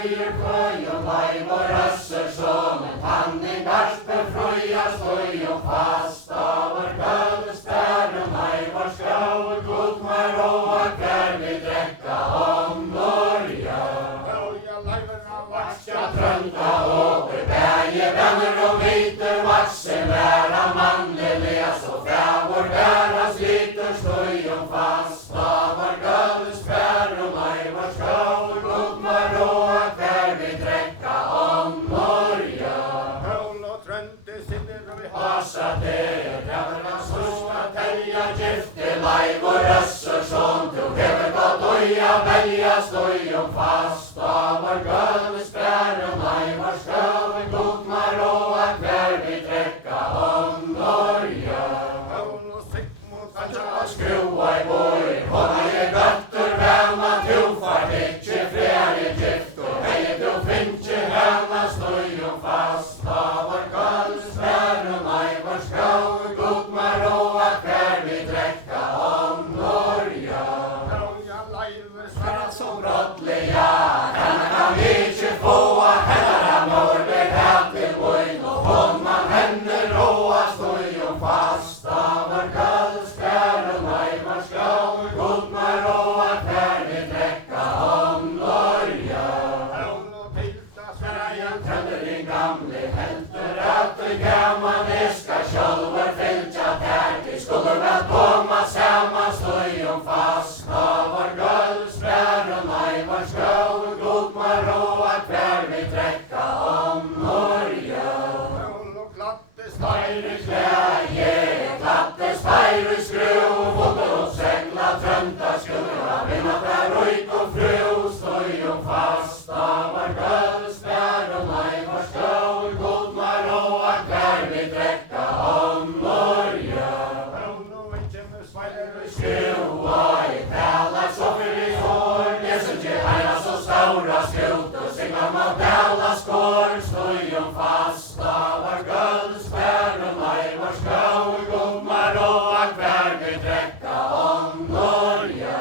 fløyer fløyum liv og røsser sånn han I garst befrøyas fløyum fast av vår gøles bærum liv og skau god mar og hver vi drekka om norja. Vaska trønda og bæje venner og viter vaksen læra mannliga så fævor bæra sliter støyum fast av vår gøles bærum liv og skau god mar og hver vi drekka om norja. Høl og trønde sinner og vi Hasa det dævra susta telja gifte liv og røsser sånn du hever gått oja velja støyum fast av vår gøles bærum liv og skau god mar og hver vi drekka om norja. høl og sikk mot Skrua I boi, hona døttur vana, du far ikkje flere giftur, hei du finnje hana støyum fast av vår gøles bærum liv og skau god mar og hver vi drekka om norja. Sværa som brottliga, henne kan vi ikkje få, henne mor ber her til boin, og hon man henne råa støyum fast av vår gøles bærum liv og skau god mar og hver vi drekka om norja. Trønder din gamle helter at du gaman skal sjølver fylgja der de skulle vel koma saman støyum fast av vår gøles bærum liv og skau god mar og hver vi drekka om norja. Spyr klæje, klatte spyr skruv, fotball og segla trønta skruva, vinna der røyk og fru, støyum fast av vår gøles bærum liv og skau god mar og hver vi drekka om norja. Skruva I pæla så fyrir hår, lesen til heila så staura skut, og sigla ma pæla skår, støyum fast av vår gøles bærum liv og skau god mar og hver vi drekka om norja.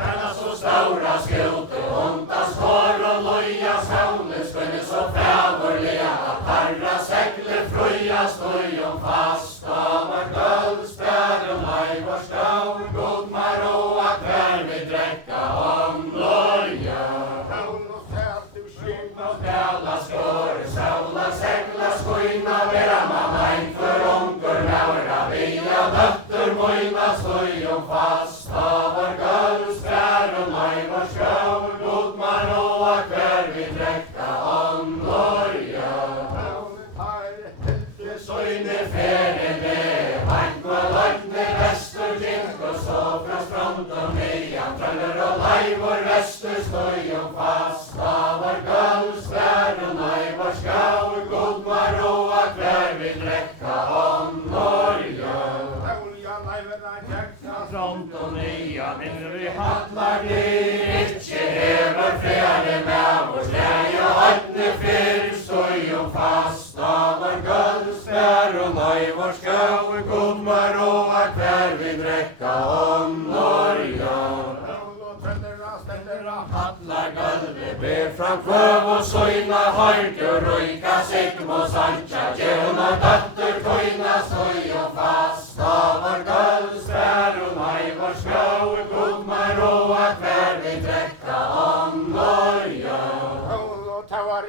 Pæla så staura skut, hundas hår og lojas havne, skønne så fævorliga, at harra segler frøya støyum fast av vår gøles bærum liv og skau god mar og hver vi drekka om norja. Pæla skår, saula segla skoina, vera mamma for onkur maura, via døttur moina støyum fast av vår gøles bærum liv og skau god mar og hver vi drekka om norja. Søyne ferene, vankva løgne vestur gikk og så fra stranden nian, trøller og liv og vestur støyum fast av vår gøles bærum liv og skau god mar og hver vi drekka om norja. Stranden nian, innre vi hallar ikkje hever flere mævor, sleg og høytne fyrir støyum fast av vår gøles bærum liv og skau god mar og hver vi drekka om norja. Hallar gulvet ber fram kvøv og søyna høyrt og røyka sikm og sancha, djevna døtter tøyna støyum fast av vår gøles bærum liv og skau god mar og hver vi drekka om norja.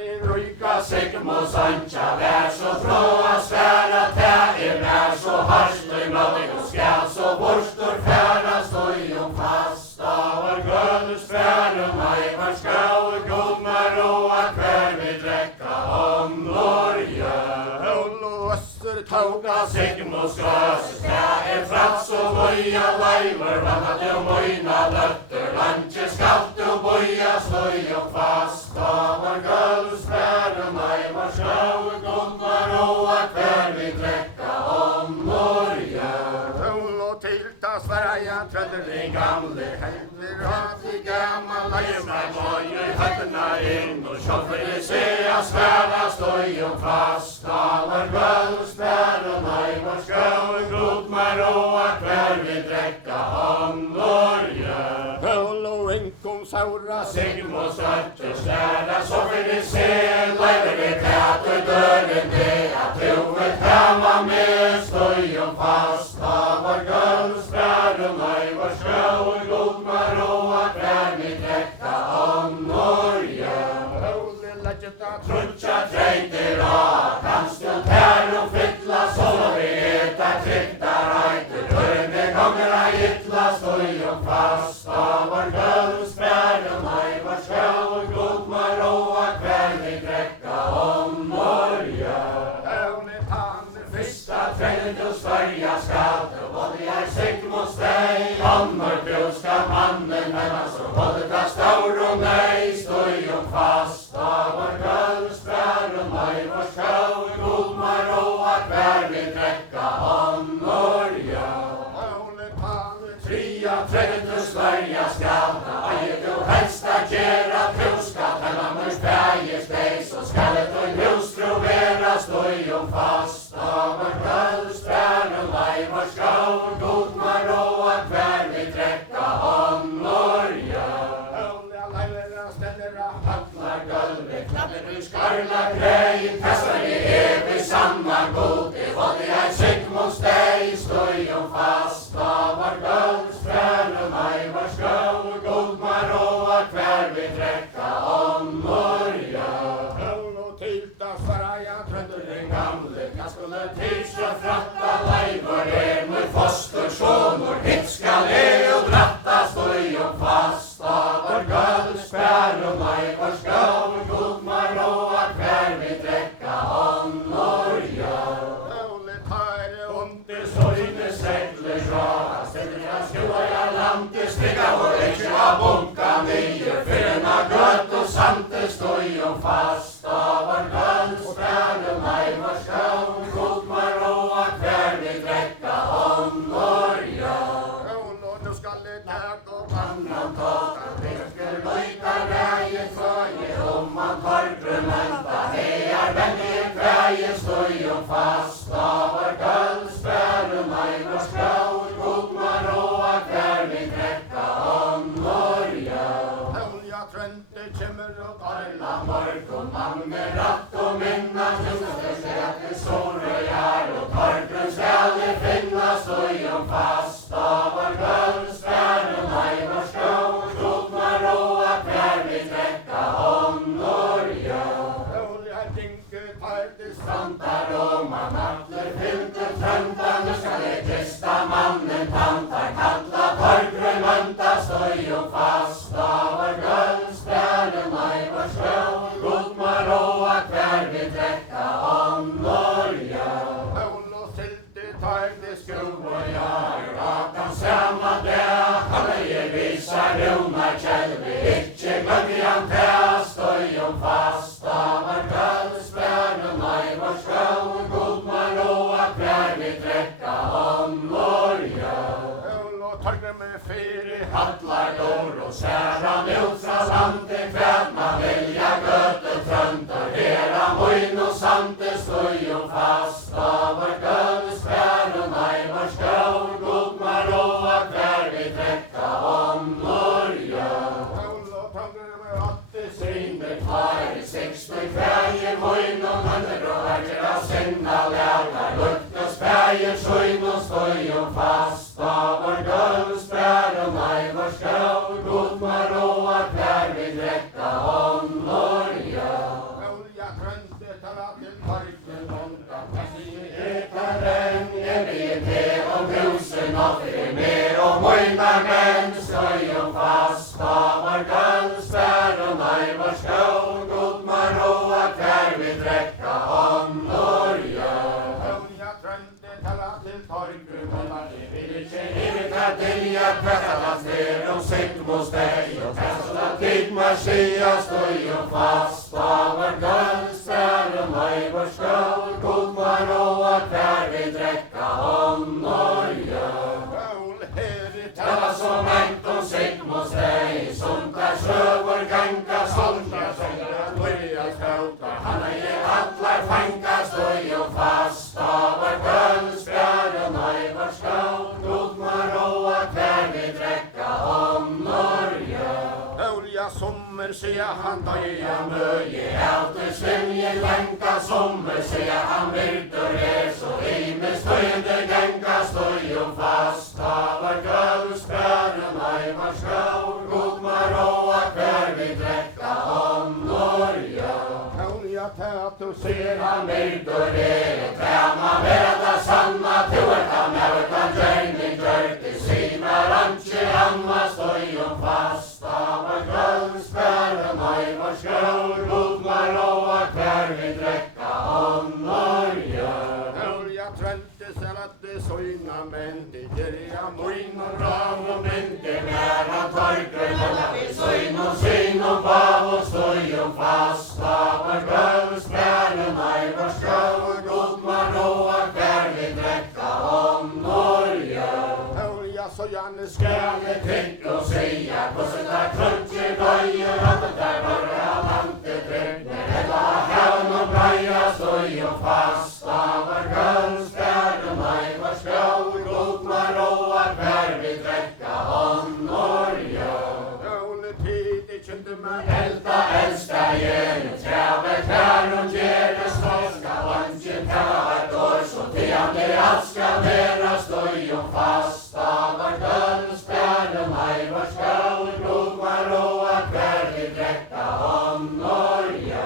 Røyka sikm og sancha, vær så fråa sværa, tæ vær så harst og mødig og skæl så borstur færa støyum fast av vår gøles bærum liv og skau god mar og hver vi drekka om norja. Tauga sikm og skøs, tæ frats og boia leiver, vanna du moina døtter, landje skalt du boia støyum fast av vår gøles bærum liv og skau god mar og hver vi drekka om norja. Trønder din gamle helter, at vi gammal leivna møyer høttena inn, og sjåfyrir seg sværa støyum fast av vår gøles bærum liv og skau god mar og hver vi drekka om norja. Høl og enkom saura Sigla Sigmund støtter stæra, så vil vi se leiver vi tæter døren det, at du vil kama med støyom fast. Ta vår gøl, spræren, nei, vår skjøv, god maroa, prær vi drekka om Norge. Holy legend of Trutja treytir av, kanst du tær og fytla, så vi eta trykta røyter, dørene kommer a gittla, støyom fast. Ta vår gøl, spræren, nei, vår skjøv, god maroa, prær vi drekka om Norge. Holy Tanner, Fyrsta trennen til Sverige skal du, og det Sigmund steg. Annor du skal mannen hemma, så både ta staur og nei, støyom fast. Av vår gøl, sprær og nei, vår skjøv, god maroa, hver vi drekka om Norge. Holy Tanner, Tria trennen til Sverige skal du, eier du helst a gjera truska, hemma mors bægis deg, så skal det du hustru vera, støyom fast. Av vår gøl, sprær og nei, vår skjøv, god maroa, hver vi drekka om Norge. holy leiver stendera, Hallar gulvet, knapper ur skarla grein, kastar i evig sanna god, det var det Sigmund steg, støyom fast. Av vår gulv, sprær og nei, vår skjøv, god maroa, hver vi drekka om Norge. holy tilta svaraja trønder, Den gamle kaskole tidsra fratta leivor mor foster sonor, hit skal og dratta, støyom fast. Av vår gulv, sprær og nei, vår skjøv, god maroa, hver vi drekka om Norge. holy tare Under sorgene segler sjåa, stiller jeg skua i landet, strikka vår ikke av bunka nye, fyrren av gøtt og sante støyom fast. Av vår gulv, sprær og nei, vår skjøv, god maroa, hver vi drekka om Norge. holy nu skal det tak og Annan tåkar, virker løyta reie, tvøye om man torgrumenta, heiar vennlige kveie, støyom fast. Av vår gulv, sprær og nei, vår skjøv, god maroa, hver vi drekka om Norge. holy trønder kjemmer og Arla morgon, mange ratt og minna, nuster seg at det sorøyar, og torgrum skal vi finna, støyom fast. Av vår gulv, sprær og nei, vår skjøv, god maroa, hver vi drekka om Norge. holy dinke tare Strantar og man atler fylte trønta, nu skal det kista mannen tantar, kalla torgrum ønta, støyom fast. Av vår gulv, sprær og nei, vår skjøv, god maroa, hver vi drekka om Norge. holy silte tare Skruvojar, rakan sama det, han visa Runar Kjellvi, ikkje glömmi han tæ, støyom fast. Av vår gulv, sprær og nei, vår skjøv, god maroa, hver vi drekka om Norge. holy targre med fire Hallar dår og særan ut fra landet, hver man vilja gøte trønder, hera moin og sante, støyom fast. Av vår gulv, sprær og nei, vår skjøv, god maroa, hver vi drekka om Norge. holy targre med atte Synder kvar i 60 kveie, moin og mønner og verger av sinna lægar, lukt og speier, sjøyn og støyom fast. Av vår gulv, sprær og nei, vår skjøv, god maroa, hver vi drekka om Norge. holy trønder tala til targre monta Ekaren, te om husen og fri mer og moina menn, støyom fast. Av vår gulv, sprær og nei, vår skjøv, god maroa, hver vi drekka om Norge. holy trønder tala til targre monta Vilja kvættas ner om Sigmund steg, og kasta tigmar skia, støyom fast. Av vår gulv, sprær og nei, vår skjøv, god maroa, hver vi drekka om Norge. holy heri Tala som engt om Sigmund steg, sunta sjøvor ganga, sunta sjøvor börja skauta. Han allar fanga, støyom fast. Av vår gulv, sprær og nei, vår skjøv, god maroa, hver vi drekka om Norge. holy sommer säger han döja Møye älter svilje länka sommer, säger han virtur så ime stöjende gänga stöjum fast. Tavar gölsbären, ajvar skår, godmar och kvar vi dräcka om Norge. Hölja tätu Ser han virtur träma veda sanna, tuerta mävta gärning gjörti, simar anki amma stöjum fast. Tavar gölsbären, ajvar skår, godmar och kvar vi dräcka om Norge. Hölja tränte sälate söjna men det gerja moin och Ram och mynte nära torker, hålla vi syn och bav och stöjum fast. Tavar gölsbären, ajvar skår, godmar och kvar vi dräcka om Norge. Hölja söjane Skrälle tänk och säga, kosse där tröntjer döjer, att det där bara landet dräckner, hela hävn och braja stöjum fast. Tavar gölsbären, ajvar skår, godmar och kvar vi dräcka om Norge. Hölja tid i kände mig Elda älska genom träver kär och geres ska vanchen ta ett år så tiande allt ska vera stöjum fast. Tavar gölsbären, ajvar skår, godmar och kvar vi dräcka om Norge.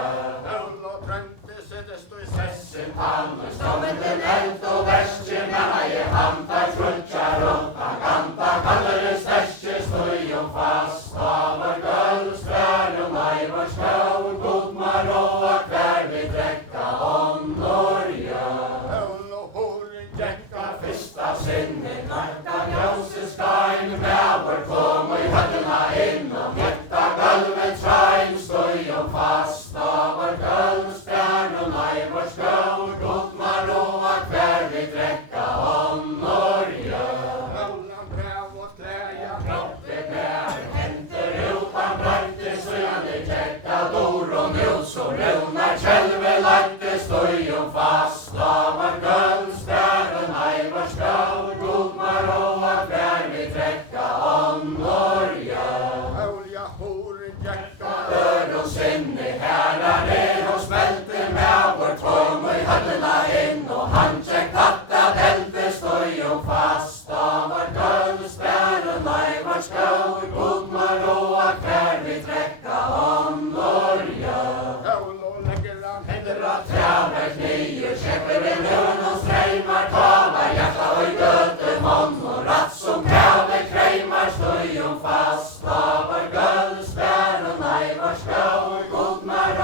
Hölja tränte sig desto i sessen Hammer stommen den eld och västjen, men i hamtar frutjar upp, ganta kalleres västje stöjum fast. Tavar gölsbären, ajvar skår, godmar och kvar vi dräcka om Norge. Hölja håren jäckar Fyrsta sinne, narka ljósið skæn, meðver kom og í höllina inn og mjetta gölvet træn stöjum fast. Tavar gölsbären, ajvar skår, godmar og kvar vi dräcka om Norge. Hölja bräv och kläja Kroppet bär, händer utan bröjte, söjande kjekka dor och nu så runar kjälve lagte stöjum fast. Tavar gölsbären, ajvar skår, godmar och kvar vi dräcka om Norge. Hölja håren jäckar Öron sinne härar ner och smälter med vår tvång och i höllena in och handkäck tattat äldre stöjum fast. Tavar gölsbären, ajvar skår, godmar och kvar vi dräcka om Norge. Hölja lägger han Händra träver knier, käpper i lön och sträjmar, tavar hjärta och i göte mån och ratt som kräver krejmar stöjum fast. Tavar gölsbären, ajvar skår, godmar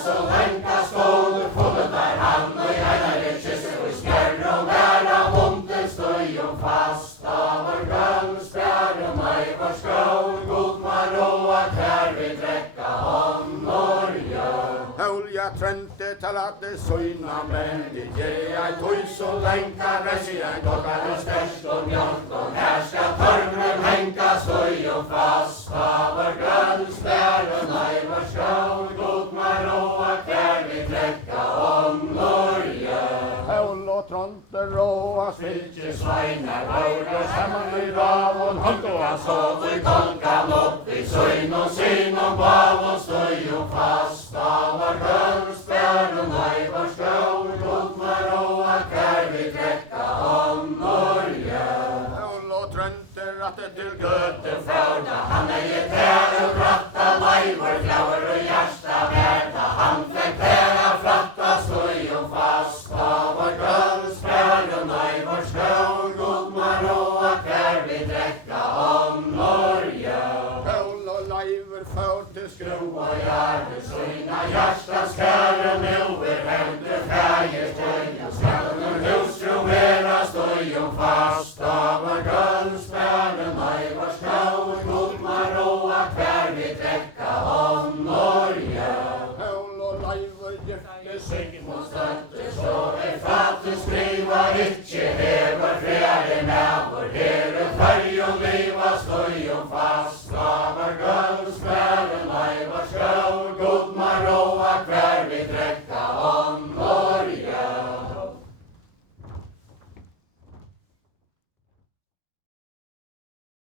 så länka skål, fullen där han och gärna kysser och spjärr och nära vonte stöjom fast. Av vår grön spjärr och mig vår skål, god maroa kär vi dräcka om Norge. Hölja trente talade söjna men det ger jag tog så länka räsja Dockar och störst och mjölk och här ska torgren hänka stöjom fast. Av vår grön spjärr och mig vår skål, god maroa kär vi dräcka om Norge. Höll och trante råa Fylke sveinar våra samman i ravon, hunka sov i konkan upp i söjn och syn och bavon stöjom fast. Av vår grön spjärr och mig vår skål, god maroa kär vi dräcka om Norge. Höll och trente ratte till Göte förda han är tär och ratta lajvor, flauer och hjärsta värda. Han fick tära flatta stöjom fast. Av vår grön spjärr och mig vår skål, god maroa kär vi dräcka om Norge. Höll och lajver för till skruv Och järve syna hjärtas kär och nu händer färger stöj och skallen och hustru mera stöjom fast. Av vår grön spjärr och mig vår skål, god maroa kär vi dräcka om Norge. Höll och lajver gifte sig Och stötte så fatt skriva icke hever fjärde med vår herre färg och liva stöjom fast. Av vår grön